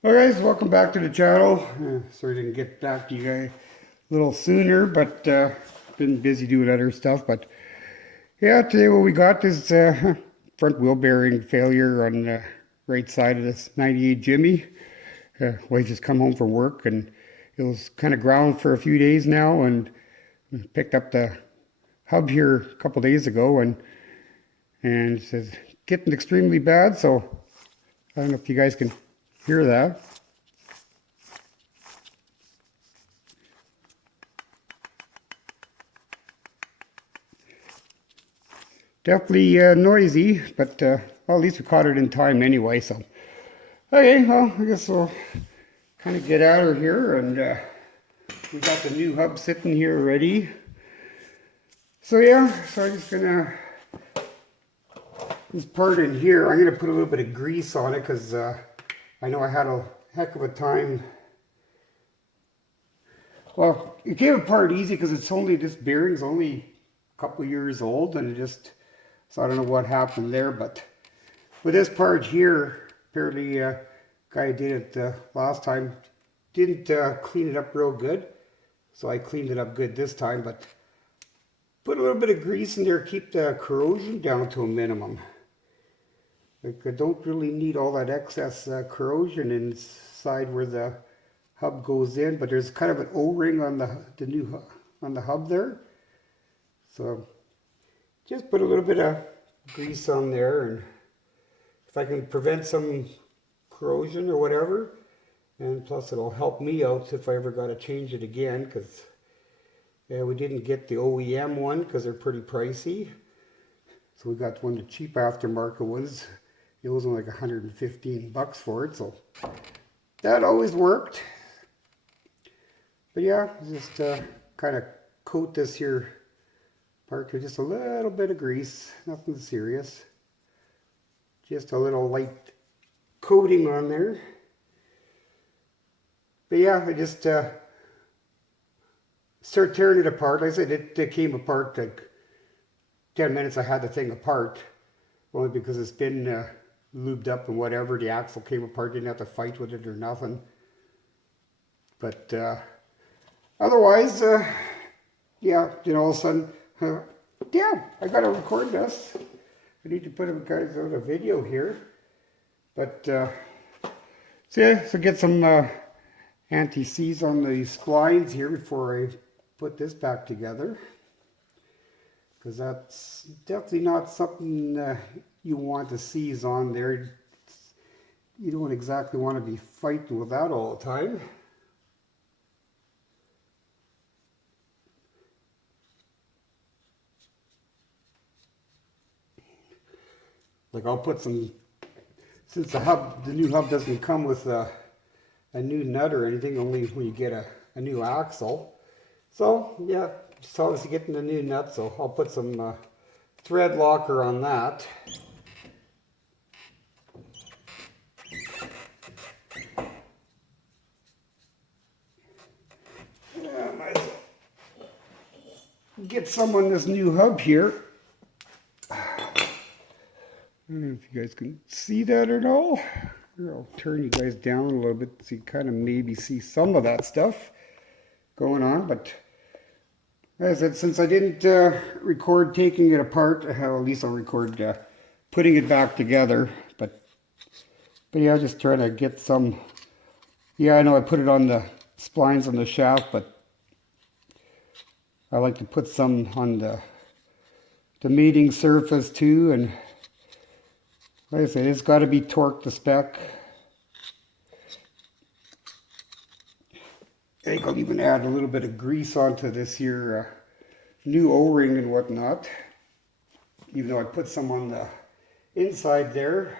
Hey guys, welcome back to the channel. Sorry I didn't get back to you guys a little sooner, but been busy doing other stuff. But yeah, today what we got is front wheel bearing failure on the right side of this 98 Jimmy. Well, I just come home from work and it was kind of ground for a few days now, and picked up the hub here a couple days ago, and it says getting extremely bad. So I don't know if you guys can hear that. Definitely noisy, but well, at least we caught it in time anyway. So, okay, well, I guess we'll kind of get out of here, and we got the new hub sitting here ready. So yeah, so I'm just gonna this part in here. I'm gonna put a little bit of grease on it because I know I had a heck of a time. Well, it came apart easy because it's only this bearing's only a couple years old, and it just so I don't know what happened there, but with this part here, apparently guy did it last time, didn't clean it up real good, so I cleaned it up good this time, but put a little bit of grease in there, keep the corrosion down to a minimum. Like, I don't really need all that excess corrosion inside where the hub goes in, but there's kind of an O-ring on the new on the hub there, so just put a little bit of grease on there, and if I can prevent some corrosion or whatever, and plus it'll help me out if I ever got to change it again, because yeah, we didn't get the OEM one because they're pretty pricey. So we got one of the cheap aftermarket ones. It was only like 115 bucks for it, so that always worked. But yeah, just kind of coat this here part with just a little bit of grease, nothing serious. Just a little light coating on there. But yeah, I just start tearing it apart. Like I said, it came apart like 10 minutes I had the thing apart, only because it's been lubed up and whatever. The axle came apart, didn't have to fight with it or nothing. But otherwise, yeah, you know, all of a sudden, yeah, I gotta record this. I need to put you guys on a video here. But so yeah, so get some anti-seize on the splines here before I put this back together, because that's definitely not something you want to seize on there. You don't exactly want to be fighting with that all the time. Like I'll put some, since the new hub doesn't come with a new nut or anything, only when you get a new axle. So yeah, just obviously getting the new nut, so I'll put some thread locker on that. Yeah, might as well get some on this new hub here. I don't know if you guys can see that at all. Here, I'll turn you guys down a little bit so you kind of maybe see some of that stuff going on. But as I said, since I didn't record taking it apart, at least I'll record putting it back together. But yeah, just trying to get some. Yeah, I know I put it on the splines on the shaft, but I like to put some on the mating surface too. And like I said, it's got to be torqued to spec. I think I'll even add a little bit of grease onto this here new O-ring and whatnot, even though I put some on the inside there.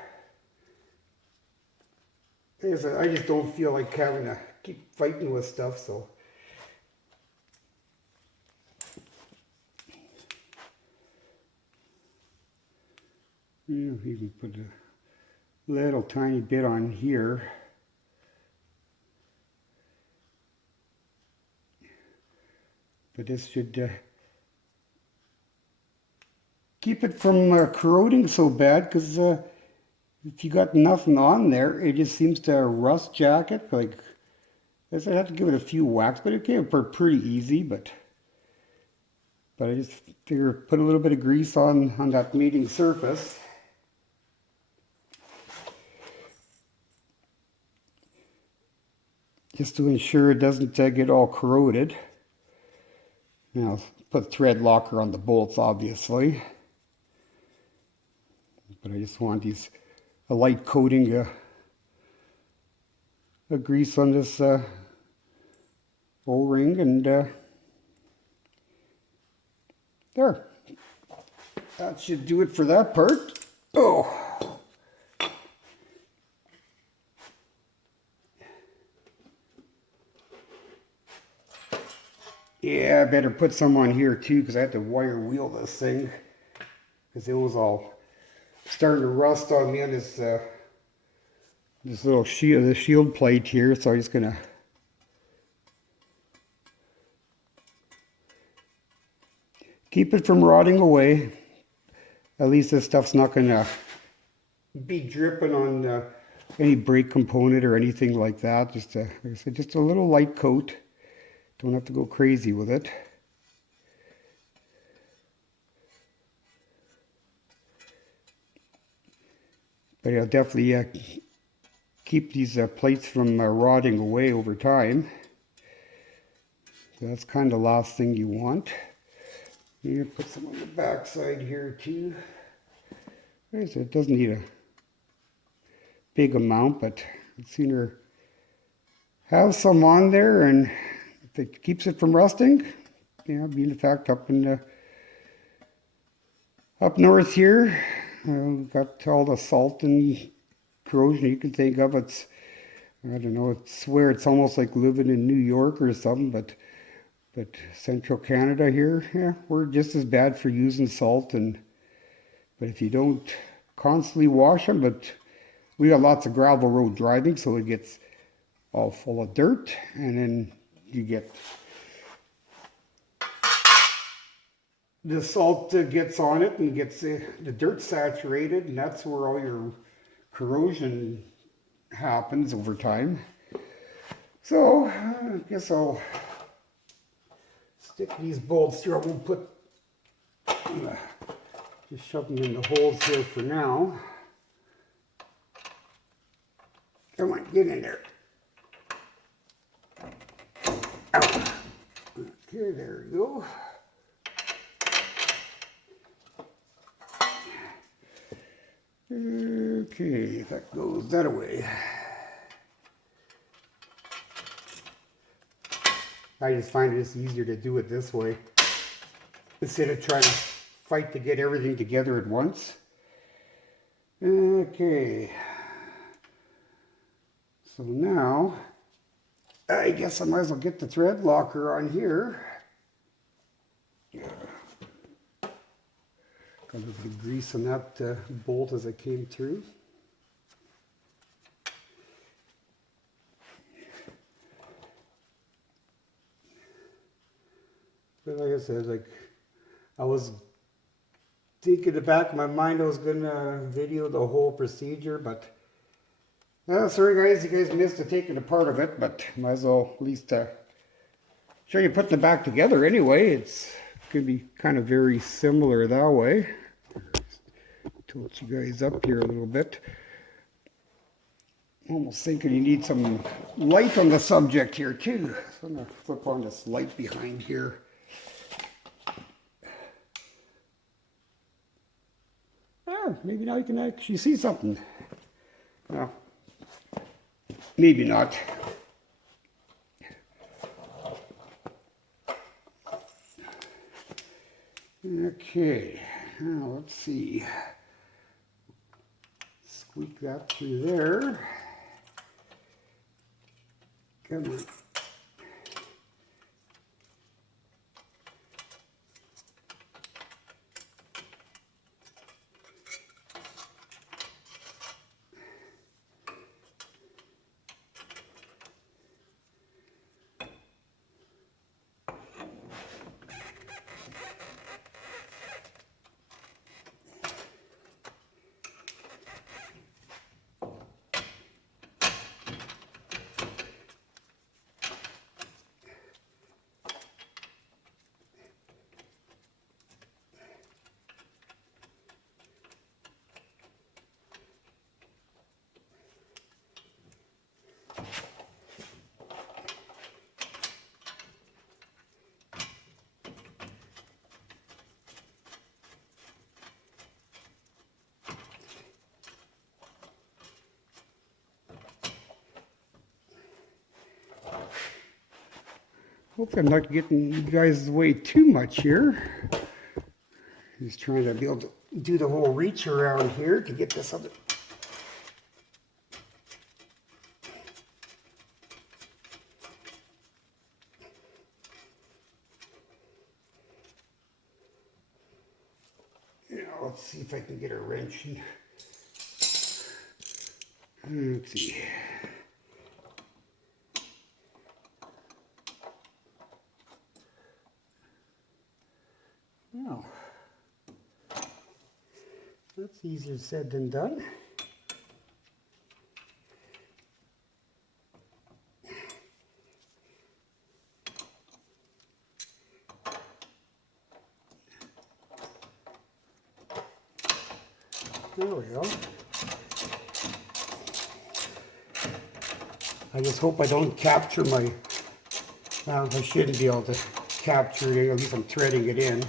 Like I said, I just don't feel like having to keep fighting with stuff, so. Yeah, even put a little tiny bit on here. But this should keep it from corroding so bad, because if you got nothing on there, it just seems to rust jacket. Like, I guess I'd have to give it a few whacks, but it came apart pretty easy. But I just figure put a little bit of grease on that mating surface. Just to ensure it doesn't get all corroded. Now, put thread locker on the bolts, obviously. But I just want a light coating of grease on this O-ring, and there. That should do it for that part. Oh. Yeah, I better put some on here too, because I had to wire wheel this thing, because it was all starting to rust on me on this little shield, the shield plate here. So I'm just gonna keep it from rotting away. At least this stuff's not gonna be dripping on any brake component or anything like that. Just like I said, just a little light coat. Don't have to go crazy with it. But I'll definitely keep these plates from rotting away over time. So that's kind of the last thing you want. You put some on the back side here too. So it doesn't need a big amount, but I'd sooner have some on there, and if it keeps it from rusting, being in fact up north here, we've got all the salt and corrosion you can think of. It's, I don't know, I swear it's almost like living in New York or something, but central Canada here, yeah, we're just as bad for using salt. But if you don't constantly wash them, but we got lots of gravel road driving, so it gets all full of dirt, and then you get the salt gets on it and gets the dirt saturated, and that's where all your corrosion happens over time. So I guess I'll stick these bolts here. I won't put, just shove them in the holes here for now. Come on, get in there. Ow. Okay, there we go. Okay, that goes that way. I just find it's easier to do it this way instead of trying to fight to get everything together at once. Okay. So now, I guess I might as well get the thread locker on here. Got a little bit of grease on that bolt as it came through. But like I said, I was thinking in the back of my mind I was gonna video the whole procedure, but sorry guys, you guys missed the taking a part of it, but might as well at least show you putting it back together anyway. It's gonna be kind of very similar that way. Tilt you guys up here a little bit. Almost thinking you need some light on the subject here too. So I'm gonna flip on this light behind here. Maybe now you can actually see something. Well, maybe not. Okay, now let's see. Squeak that through there. Come on. Hopefully I'm not getting you guys' way too much here. Just trying to be able to do the whole reach around here to get this other. Yeah, let's see if I can get a wrench in. Let's see. Well, that's easier said than done. There we go. I just hope I don't capture my, well, I shouldn't be able to capture it, at least I'm threading it in.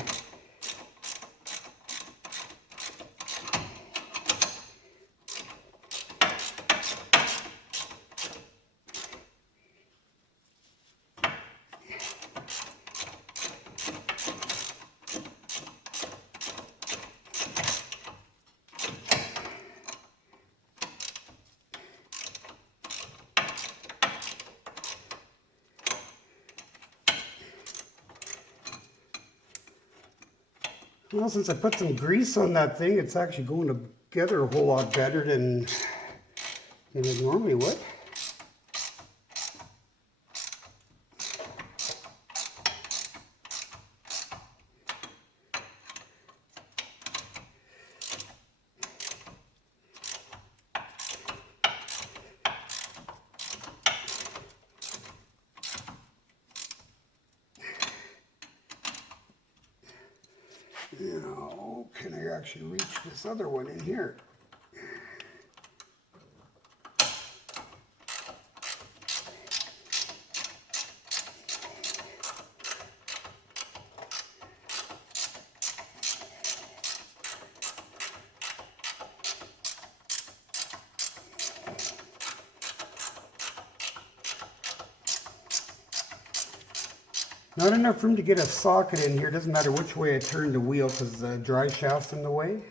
Well, since I put some grease on that thing, it's actually going together a whole lot better than it normally would. Now, can I actually reach this other one in here? Not enough room to get a socket in here. Doesn't matter which way I turn the wheel because the drive shaft's in the way.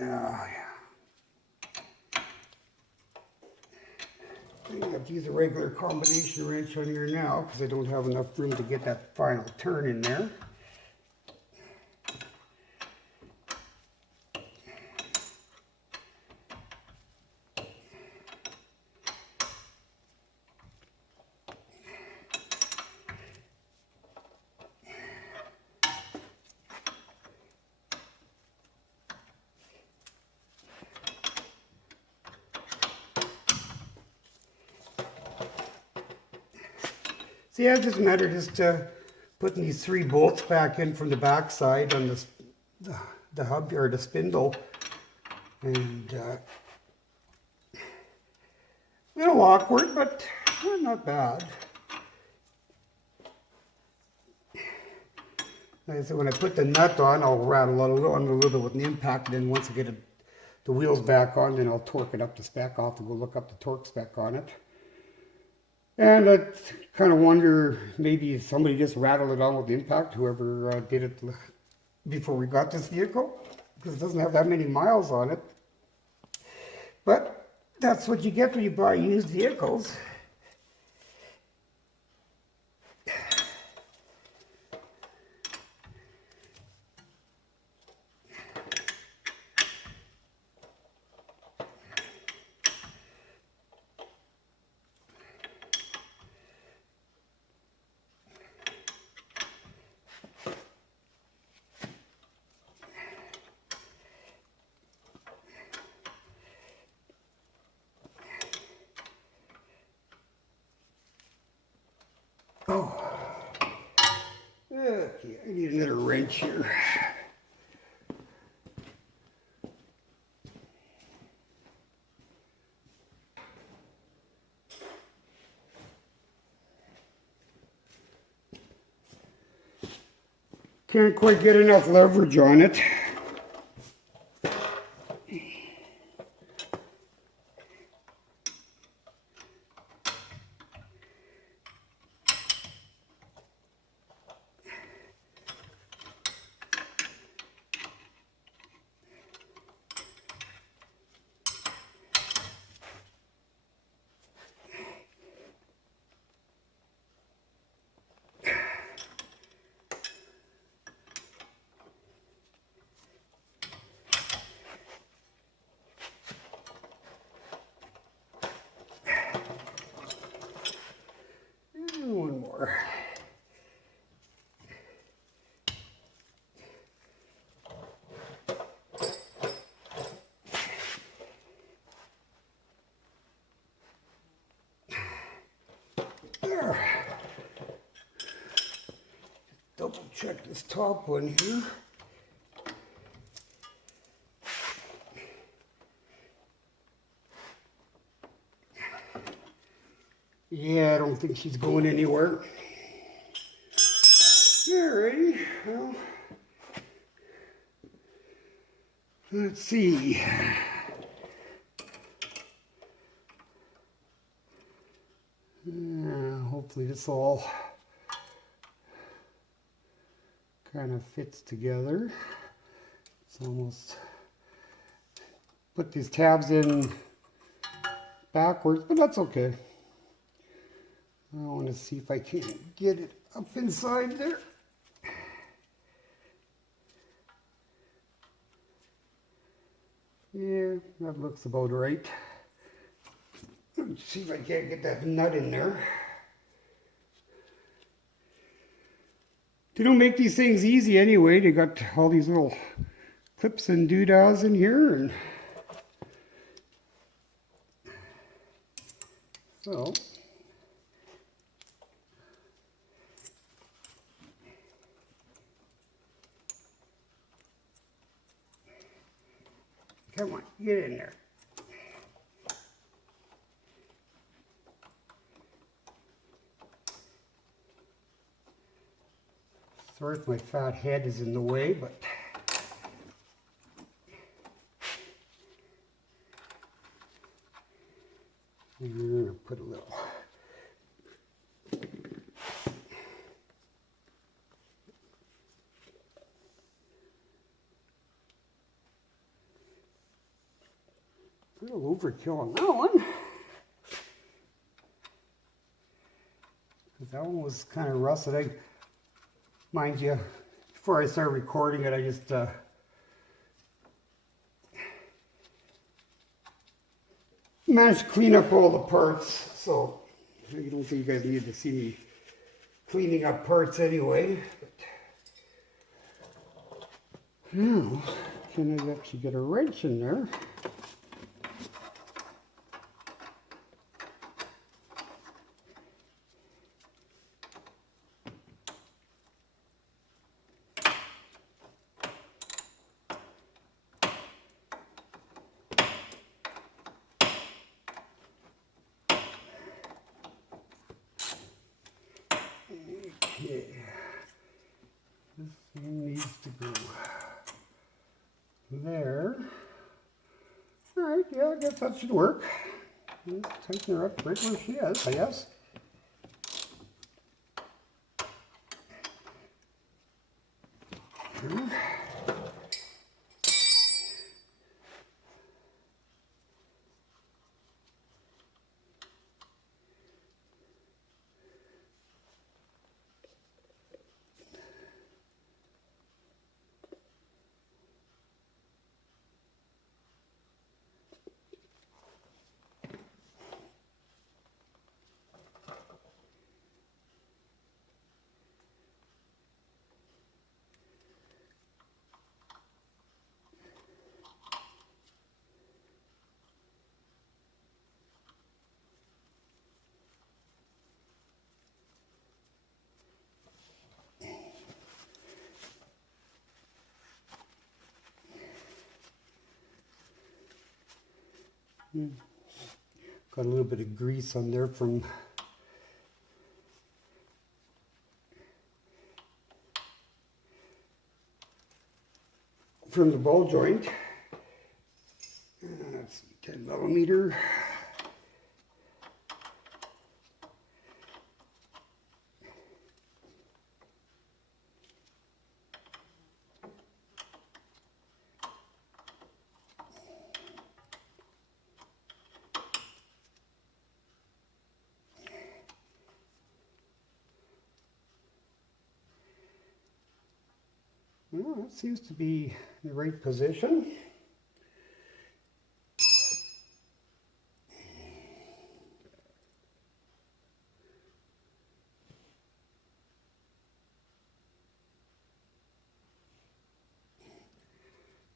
Oh, yeah. I have to use a regular combination wrench on here now because I don't have enough room to get that final turn in there. So yeah, it doesn't matter, just putting these 3 bolts back in from the back side on this, the hub or the spindle, and a little awkward, but not bad. Like I said, when I put the nut on, I'll rattle it on a little bit with an impact, and then once I get the wheels back on, then I'll torque it up to spec. I'll have to go look up the torque spec on it. And I kind of wonder, maybe somebody just rattled it on with the impact, whoever did it before we got this vehicle, because it doesn't have that many miles on it. But that's what you get when you buy used vehicles. Oh, okay, I need another wrench here. Can't quite get enough leverage on it. There. Double check this top one here. Yeah, I don't think she's going anywhere. Alrighty, well, let's see. Hopefully this all kind of fits together. It's almost, put these tabs in backwards, but that's okay. I want to see if I can get it up inside there. Yeah, that looks about right. Let's see if I can't get that nut in there. They don't make these things easy anyway. They got all these little clips and doodads in here, and so come on, get in there. Sorry if my fat head is in the way, but I'm going to put a little. A little overkill on that one. Because that one was kind of rusted. Mind you, before I start recording it, I just managed to clean up all the parts. So you don't think you guys need to see me cleaning up parts anyway. But now, can I actually get a wrench in there? Okay, this thing needs to go there. All right, yeah, I guess that should work. Just tighten her up right where she is, I guess. Got a little bit of grease on there from the ball joint. Let's see, 10 millimeter. Well, that seems to be the right position.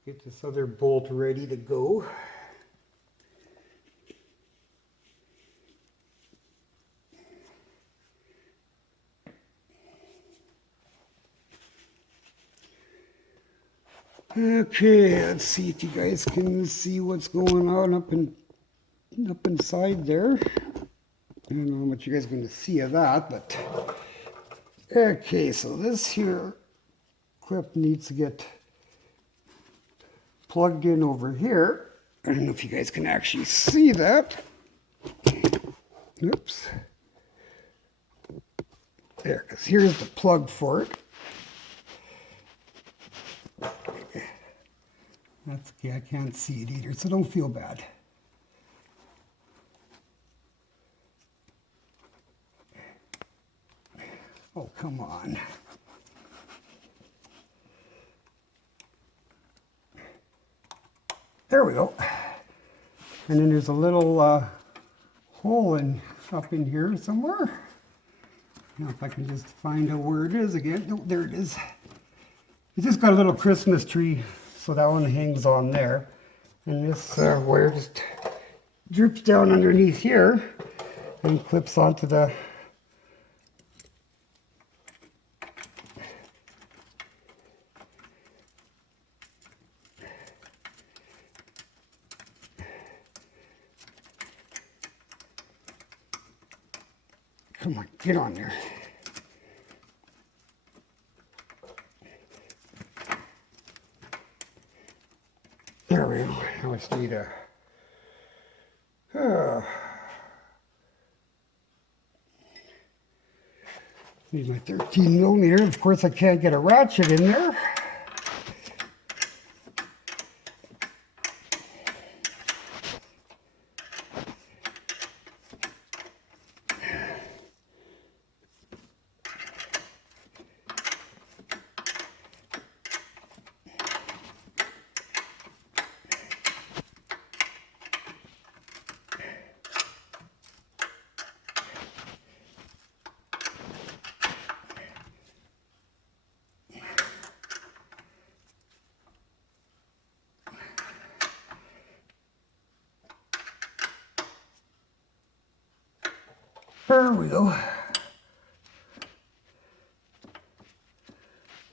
Get this other bolt ready to go. Okay, let's see if you guys can see what's going on up inside there. I don't know how much you guys are going to see of that, but okay, so this here clip needs to get plugged in over here. I don't know if you guys can actually see that. Oops. There, because here's the plug for it. That's okay, I can't see it either, so don't feel bad. Oh, come on. There we go. And then there's a little hole up in here somewhere. Now if I can just find out where it is again. Oh, there it is. It's just got a little Christmas tree, so that one hangs on there. And this wire just droops down underneath here and clips onto the Come on, get on there. There we go. I just need a... need my 13 millimeter. Of course, I can't get a ratchet in there. There we go.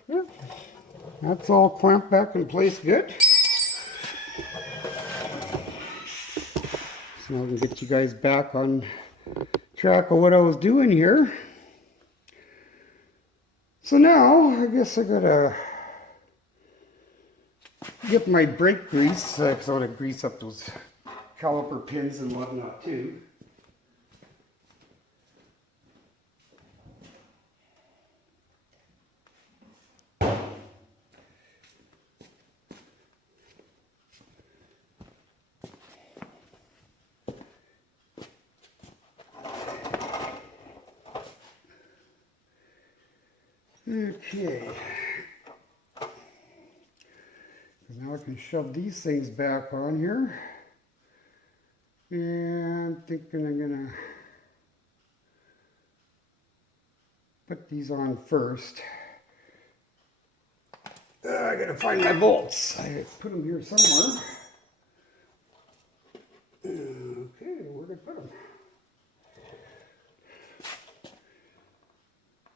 Yeah, that's all clamped back in place good. So now I can get you guys back on track of what I was doing here. So now, I guess I gotta get my brake grease, because I want to grease up those caliper pins and whatnot too. Okay, now I can shove these things back on here, and I'm thinking I'm gonna put these on first. I gotta find my bolts. I put them here somewhere. Okay, where did I put them?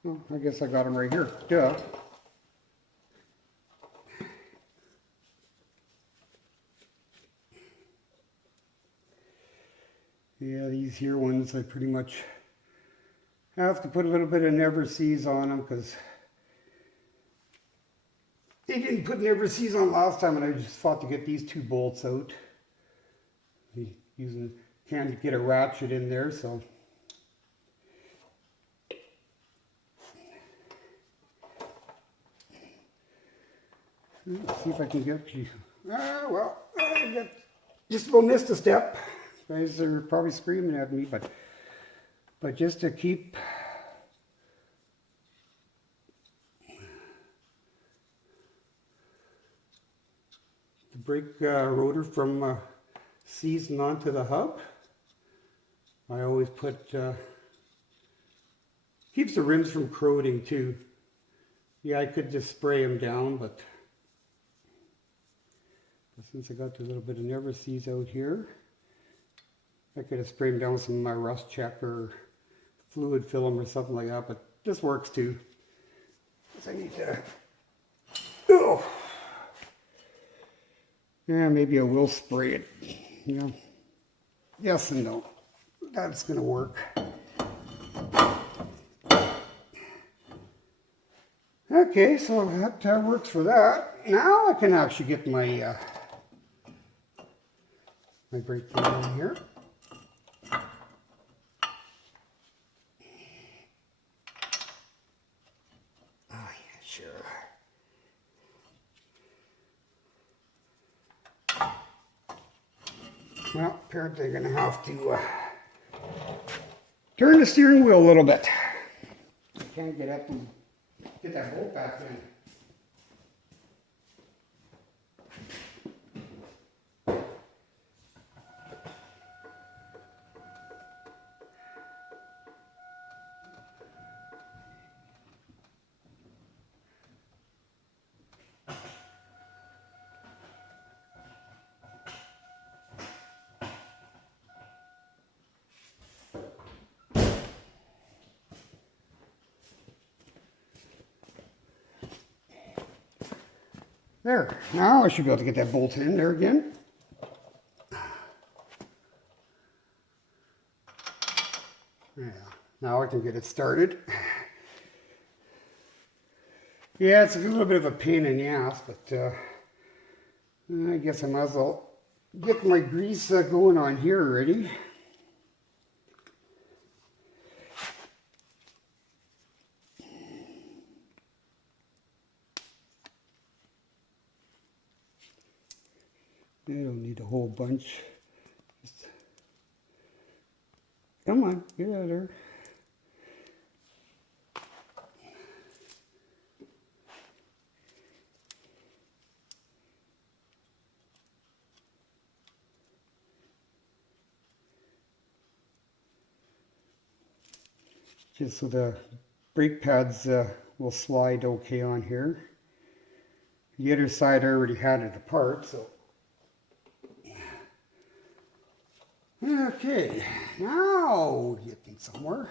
Well, I guess I got them right here. Duh. Yeah, these here ones I pretty much have to put a little bit of Never Sees on them because they didn't put Never Sees on last time, and I just fought to get these two bolts out. Can't get a ratchet in there, so. Let's see if I can get you. Well, I just about missed a step. You guys are probably screaming at me, but just to keep the brake rotor from seizing onto the hub, I always put keeps the rims from corroding too. Yeah, I could just spray them down, but since I got the little bit of Never Sees out here, I could have sprayed them down with some of my rust check or fluid film or something like that, but this works too. I need to. Oh. Yeah, maybe I will spray it. You know, yes and no. That's gonna work. Okay, so that works for that. Now I can actually get my my brake pan in here. Oh yeah, sure. Well, apparently I'm gonna have to turn the steering wheel a little bit. I can't get up and get that bolt back in. There, now I should be able to get that bolt in there again. Yeah, now I can get it started. Yeah, it's a little bit of a pain in the ass, but I guess I might as well get my grease going on here already. You don't need a whole bunch. Just, come on, get out of there. Just so the brake pads will slide okay on here. The other side I already had it apart, so. Okay, now we're getting somewhere.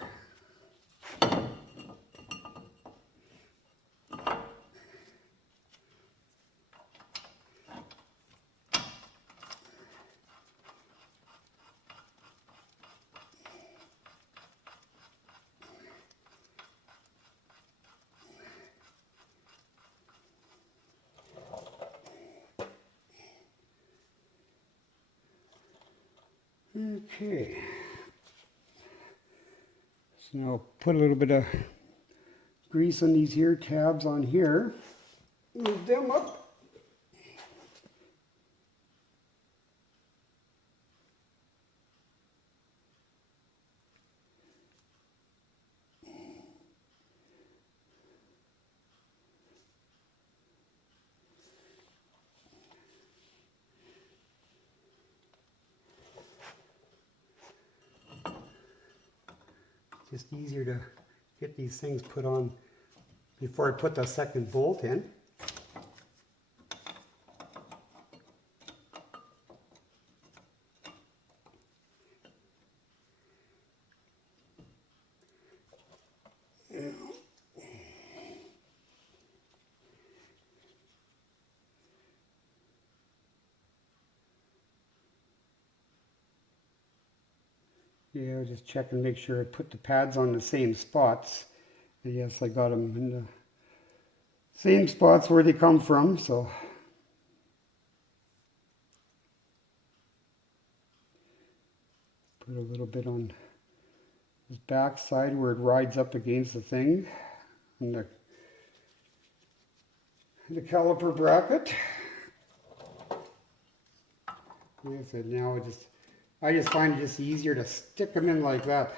Okay. So now put a little bit of grease on these here tabs on here. Move them up. Just easier to get these things put on before I put the second bolt in. Yeah, just check and make sure I put the pads on the same spots. And yes, I got them in the same spots where they come from, so. Put a little bit on this back side where it rides up against the thing, and the caliper bracket. Like I said, now I just find it just easier to stick them in like that.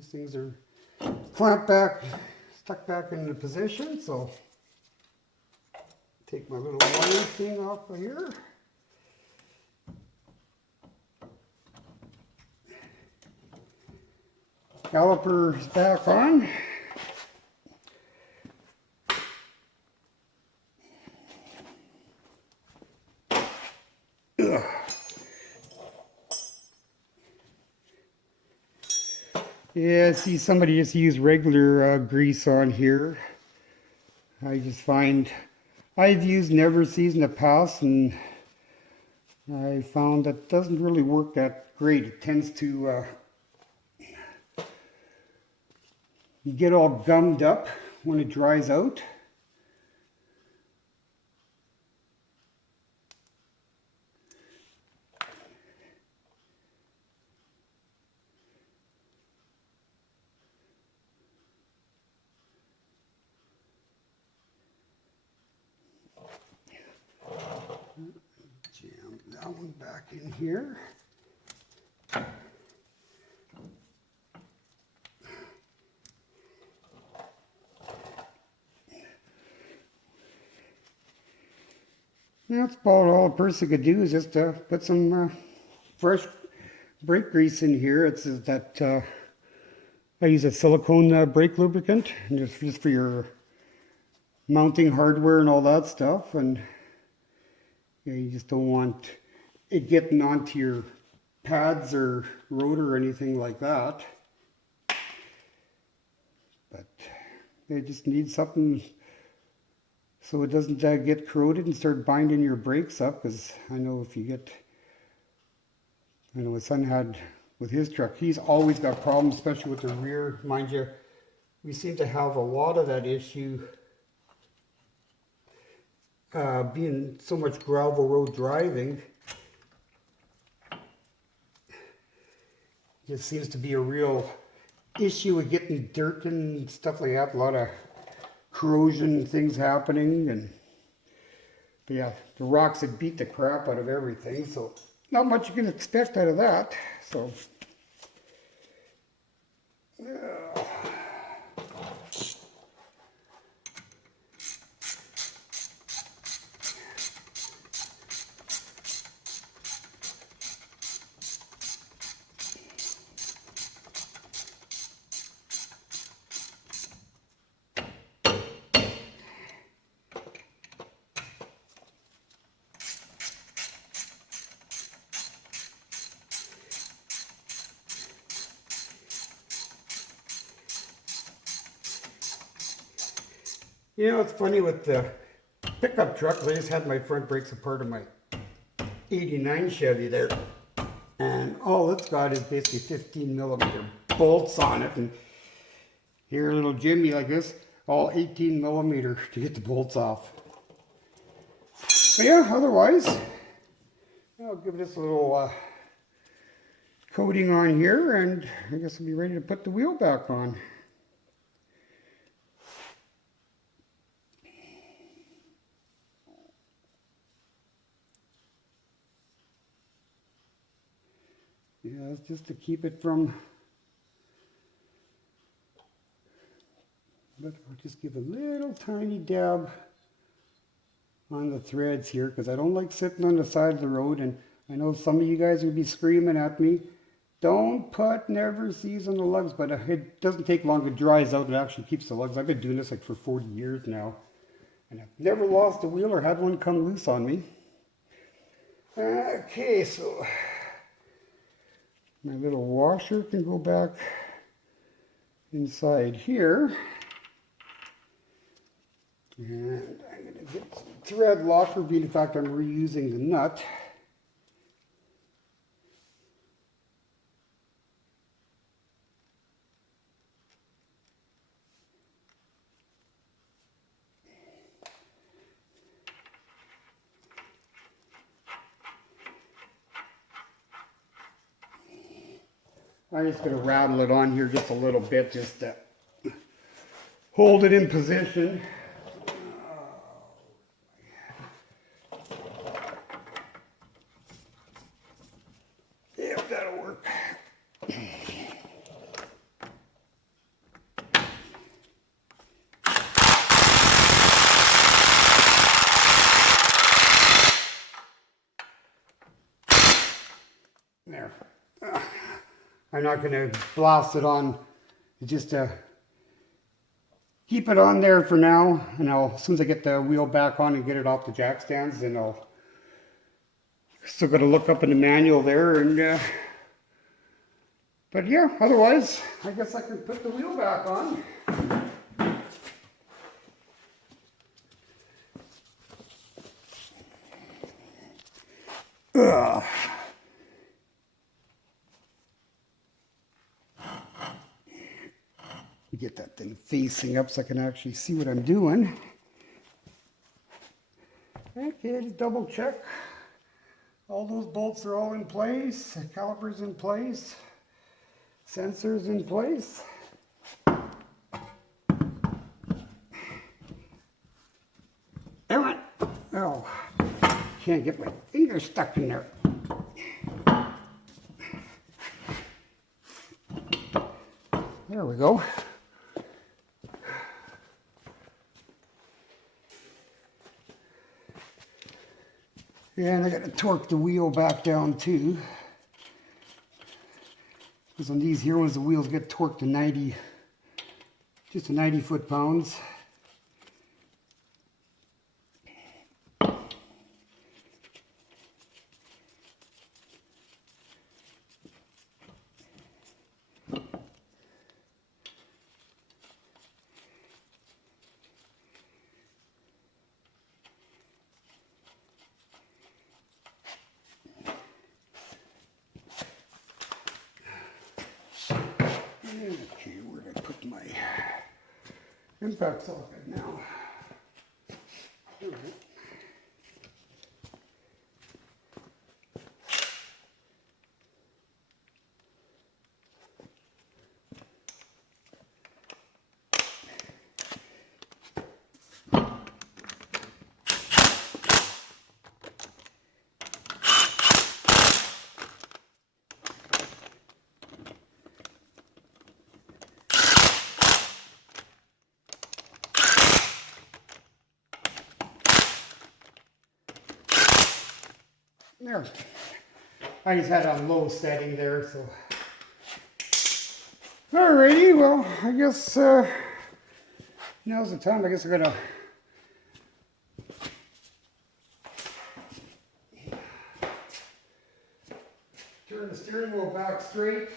these things are clamped back, stuck back into position. So take my little wire thing off of here. Caliper's back on. Ugh. Yeah, I see somebody just use regular grease on here. I just find I've used Never-Seez in the past, and I found that doesn't really work that great. It tends to you get all gummed up when it dries out. Jam that one back in here. That's about all a person could do, is just put some fresh brake grease in here. It's that I use a silicone brake lubricant, just for your mounting hardware and all that stuff. And yeah, you just don't want it getting onto your pads or rotor or anything like that. But it just needs something so it doesn't get corroded and start binding your brakes up. Because I know I know my son had with his truck, he's always got problems, especially with the rear. Mind you, we seem to have a lot of that issue being so much gravel road driving. Just seems to be a real issue with getting dirt and stuff like that. A lot of corrosion things happening, but yeah, the rocks had beat the crap out of everything, so not much you can expect out of that. So you know, it's funny with the pickup truck, I just had my front brakes apart of my 89 Chevy there, and all it's got is basically 15mm bolts on it, and here little Jimmy like this, all 18mm to get the bolts off. But yeah, otherwise, I'll give this a little coating on here, and I guess I'll be ready to put the wheel back on. Yeah, it's just to keep it from, but I'll just give a little tiny dab on the threads here, because I don't like sitting on the side of the road, and I know some of you guys would be screaming at me, don't put Never-Seez on the lugs, but it doesn't take long, it dries out, it actually keeps the lugs. I've been doing this like for 40 years now, and I've never lost a wheel or had one come loose on me. Okay, so my little washer can go back inside here. And I'm going to get some thread locker, being in fact I'm reusing the nut. I'm just going to rattle it on here just a little bit, just to hold it in position. Yeah, that'll work. I'm not going to blast it on, just keep it on there for now, and as soon as I get the wheel back on and get it off the jack stands, then I'll still got to look up in the manual there, and but yeah, otherwise I guess I can put the wheel back on. Ugh. Get that thing facing up so I can actually see what I'm doing. Okay, just double check. All those bolts are all in place, calipers in place, sensors in place. Damn it! Oh, can't get my finger stuck in there. There we go. Yeah, and I got to torque the wheel back down too. Because on these here ones, the wheels get torqued to 90, just to 90 foot-pounds. Okay, where did I put my impact socket now? All right. There. I just had a low setting there, so. Alrighty, well, I guess now's the time. I guess I'm gonna turn the steering wheel back straight.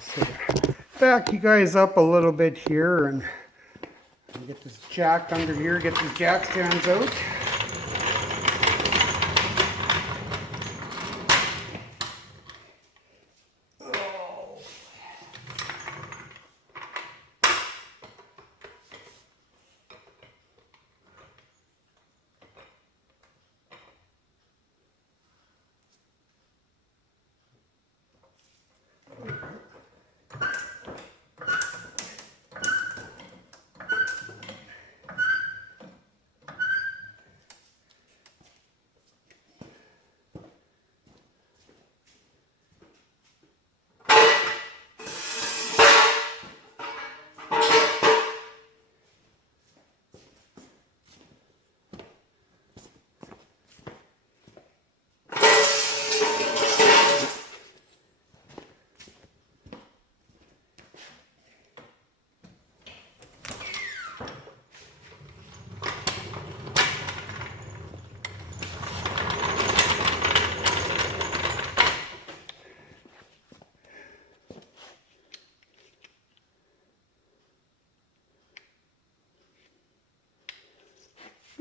So back you guys up a little bit here and get this jack under here, get these jack stands out.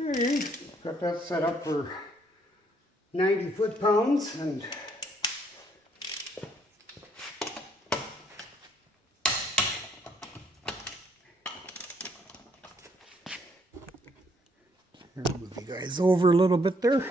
Okay, got that set up for 90 foot-pounds, and I'll move you guys over a little bit there.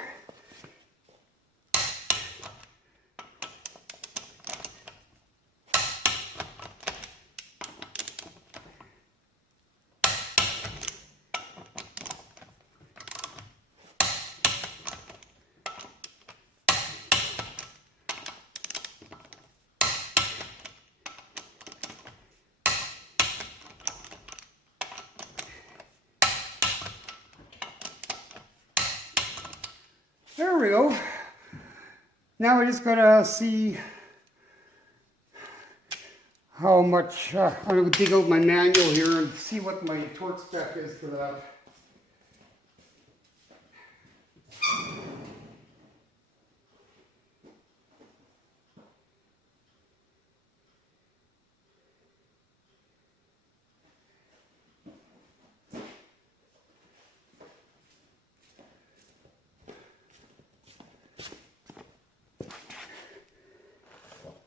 There we go. Now we just gotta see how much, I'm gonna dig out my manual here and see what my torque spec is for that.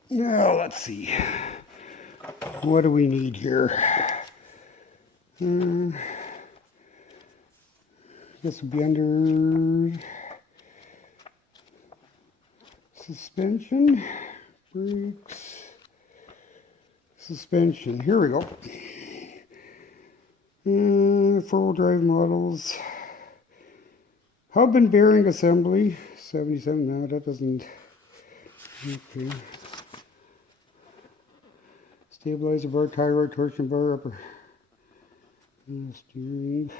Now let's see. What do we need here? This would be under suspension, brakes, suspension. Here we go. Four-wheel drive models. Hub and bearing assembly, 77. No, that doesn't. Okay. Stabilizer bar, tie rod, torsion bar, upper steering.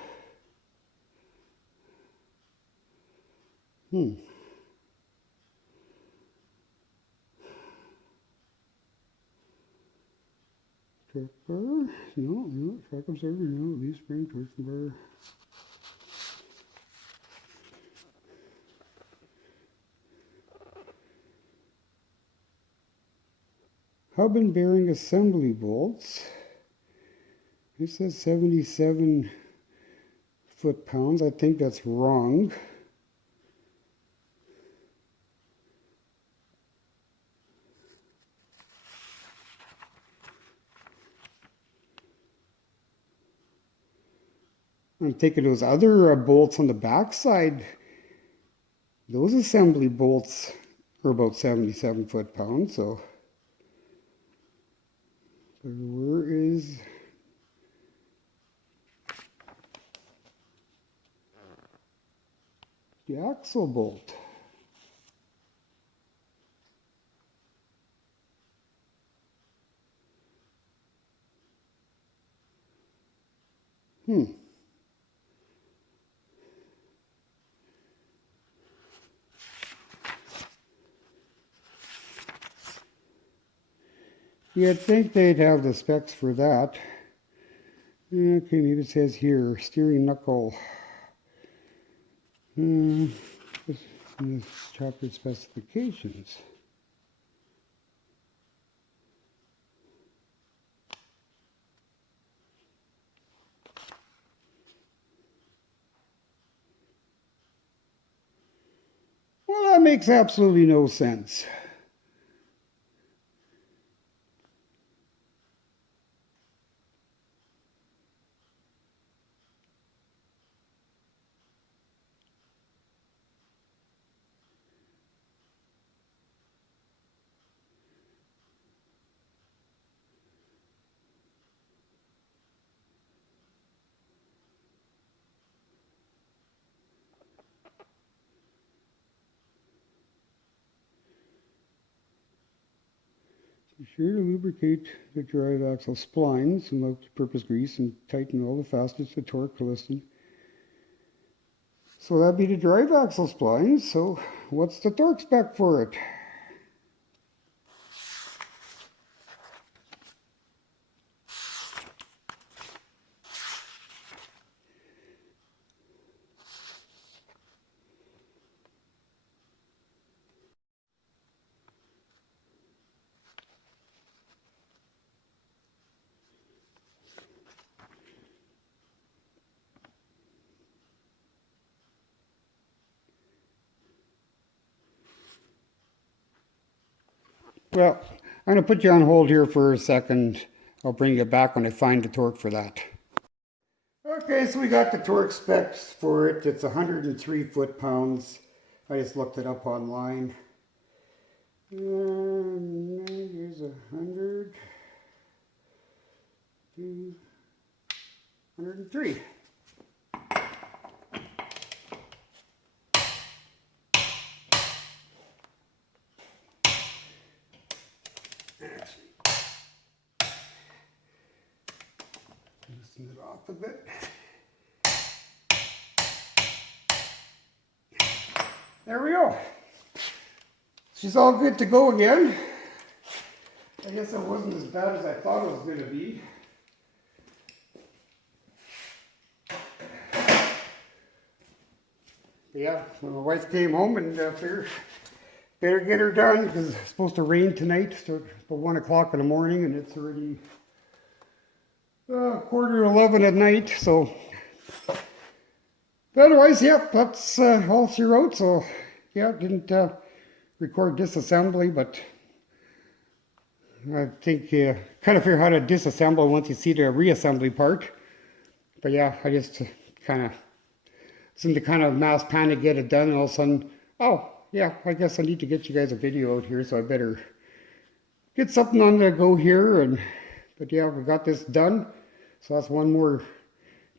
Track bar, no, track observer, no, leaf spring, torsion bar. Hub and bearing assembly bolts. It says 77 foot-pounds. I think that's wrong. I'm thinking those other bolts on the back side, those assembly bolts are about 77 foot-pounds, so where is the axle bolt? You'd think they'd have the specs for that. Okay, maybe it says here, steering knuckle. This chapter specifications. Well, that makes absolutely no sense. Be sure to lubricate the drive axle splines and multi-purpose grease and tighten all the fasteners to torque piston. So that'd be the drive axle splines. So what's the torque spec for it? Well, I'm going to put you on hold here for a second. I'll bring you back when I find the torque for that. Okay, so we got the torque specs for it. It's 103 foot-pounds. I just looked it up online. And here's 100, 103. Loosen it off a bit. There we go. She's all good to go again. I guess it wasn't as bad as I thought it was going to be. But yeah, when my wife came home and figured better get her done because it's supposed to rain tonight. So it's about 1 o'clock in the morning and it's already 11:15 at night. So, but otherwise, yep, that's all she wrote. So yeah, didn't record disassembly, but I think you kind of figure how to disassemble once you see the reassembly part. But yeah, I just kind of seemed to kind of mass panic get it done, and all of a sudden, oh yeah, I guess I need to get you guys a video out here, so I better get something on the go here. But yeah, we got this done, so that's one more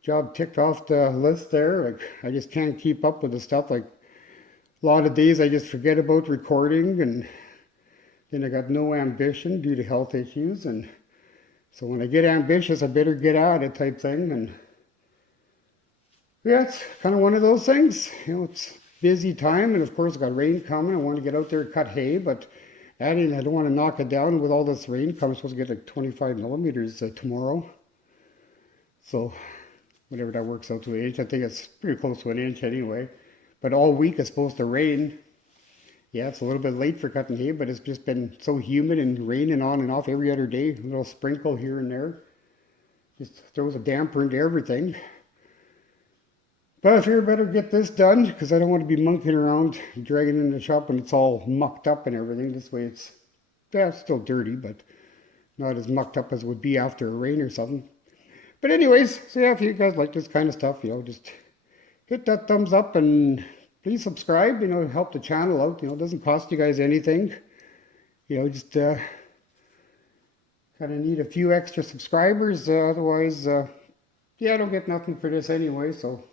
job ticked off the list there. Like, I just can't keep up with the stuff. Like, a lot of days I just forget about recording, and then I got no ambition due to health issues, and so when I get ambitious, I better get at it type thing. And yeah, it's kind of one of those things. You know, it's busy time, and of course I got rain coming. I want to get out there and cut hay, but I don't want to knock it down with all this rain coming. I'm supposed to get like 25 millimeters tomorrow. So whatever that works out to an inch. I think it's pretty close to an inch anyway. But all week it's supposed to rain. Yeah, it's a little bit late for cutting hay, but it's just been so humid and raining on and off every other day. A little sprinkle here and there. Just throws a damper into everything. But I figure I better get this done because I don't want to be monkeying around, dragging in the shop when it's all mucked up and everything. This way it's, yeah, it's still dirty, but not as mucked up as it would be after a rain or something. But anyways, so yeah, if you guys like this kind of stuff, you know, just hit that thumbs up and please subscribe, you know, help the channel out. You know, it doesn't cost you guys anything. You know, just kind of need a few extra subscribers. Otherwise, yeah, I don't get nothing for this anyway, so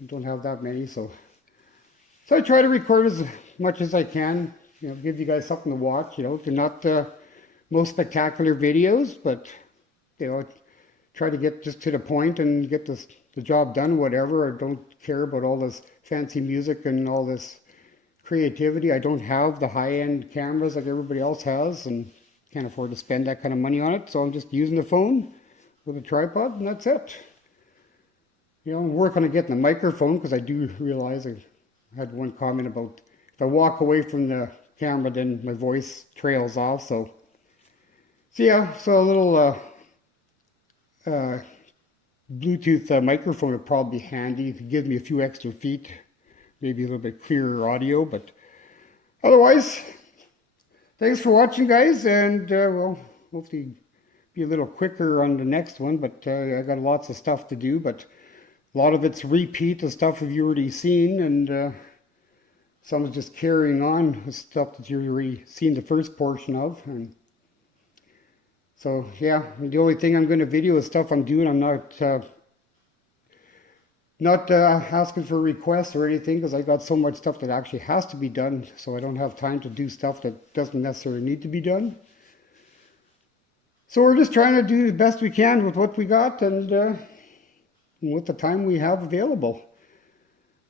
I don't have that many. So I try to record as much as I can, you know, give you guys something to watch. You know, they're not the most spectacular videos, but, you know, try to get just to the point and get the job done, whatever. I don't care about all this fancy music and all this creativity. I don't have the high-end cameras like everybody else has and can't afford to spend that kind of money on it. So I'm just using the phone with a tripod and that's it. You know, I'm working on getting a microphone because I do realize I had one comment about if I walk away from the camera, then my voice trails off. So yeah, so a little Bluetooth microphone would probably be handy. It gives me a few extra feet, maybe a little bit clearer audio. But otherwise, thanks for watching, guys, and well, hopefully be a little quicker on the next one. But I got lots of stuff to do, but a lot of it's repeat of stuff you've already seen, and some is just carrying on with stuff that you've already seen the first portion of. And so yeah, the only thing I'm going to video is stuff I'm doing. I'm not asking for requests or anything because I got so much stuff that actually has to be done, so I don't have time to do stuff that doesn't necessarily need to be done. So we're just trying to do the best we can with what we got and with the time we have available.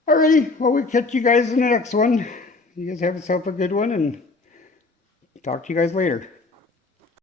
Alrighty, well, we'll catch you guys in the next one. You guys have yourself a good one and talk to you guys later.